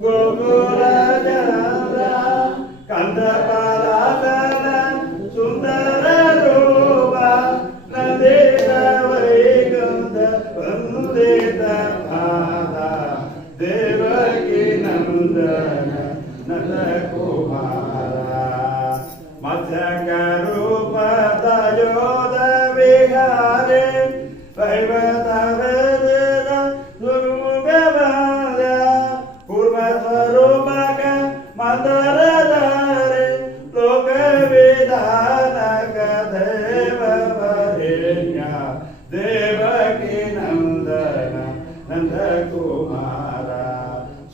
ಗೋಕುಲ ಚಂದ್ರ ಕಂದಪಾಲಾಸನ ಸುಂದರ ರೂಪ ನಂದಿತ ವೈಕುಂಠ ವಂದಿತ ಪಾದ ದೇವಕಿ ನಂದನ ನಂದ ಕುಮಾರ ಮತ್ಸ್ಯಕ ರೂಪ ತಯೋಧ ವಿಹಾರೆ ವೈವತವೇದ ದುರ್ಮುಖವಾದ ಪೂರ್ವ ಸ್ವರೂಪಕ ಮಂದರಧಾರೆ ಲೋಕ ವಿಧಾನಕ ದೇವ ವರೇಣ್ಯ ದೇವಕಿ ನಂದನ ನಂದ ಕುಮಾರ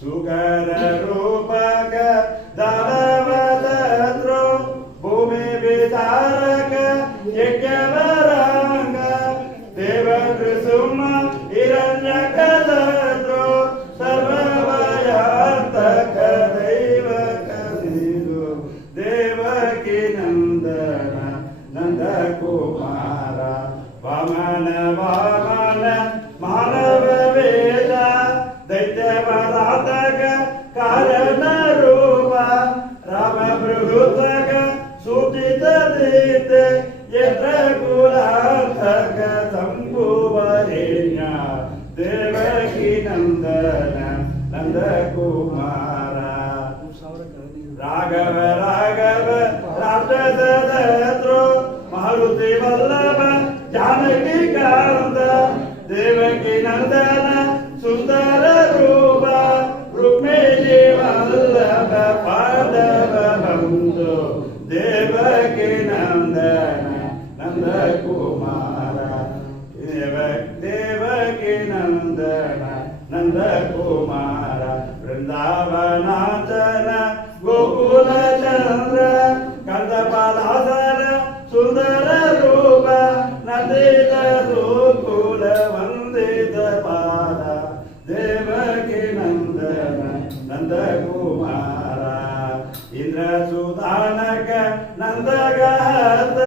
ಸುಗರ ರೂಪಕ ದಾನವತಂತ್ರೋ ಭೂಮಿ ವಿಧಾರಕ ಯಜ್ಞವರಾಂಗ ದೇವ ನೃಸಿಂಹ ಹಿರಣ್ಯ ಕಲದ್ರೋ ಸರ್ವಭಯಾಂತಕ ದೈವ ಕಲಿದು ದೇವಕಿ ನಂದನ ನಂದ ಕುಮಾರ ವಾಮನ ವಾಮನ ಮಾನವ ವೇದ ದೈತ್ಯವರಾತಕ ಕಾರಣ ರೂಪ ರಾಮ ಬೃಹತಕ ಸೂಚಿತ ದೀಪ್ತ ಯತ್ರ ಕುಲಾಂತಕ ಸಂಭುವರೇಣ್ಯ ದೇವಕಿ ನಂದನ ನಂದ ಕುಮಾರ ರಾಘವ ರಾಘವ ರಾಕ್ಷಸೋ ಮಾರುತಿ ವಲ್ಲಭ ಜಾನಕಿ ಕಾಂತ ದೇವಕಿ ನಂದನ ಸುಂದರ ರೂಪ ರುಕ್ಮಿಣಿ ವಲ್ಲಭ ಪಾಂಡವ ಬಂಧು ದೇವಕಿ ನಂದನ ನಂದ ಕುಮಾರ ದೇವಕಿ ನಂದನ ನಂದ ಕುಮಾರ ವೃಂದಾವನಾಥನ ಗೋಕುಲ ಚಂದ್ರ ಕಂದಪಾಲಾಸನ ಸುಂದರ ರೂಪ ನಂದಿತ ಗೋಕುಲ ವಂದಿತ ಪಾದ ದೇವಕಿ ನಂದನ ನಂದ ಕುಮಾರ ಇಂದ್ರ ಸುಧಾನಕ ನಂದಗಾತ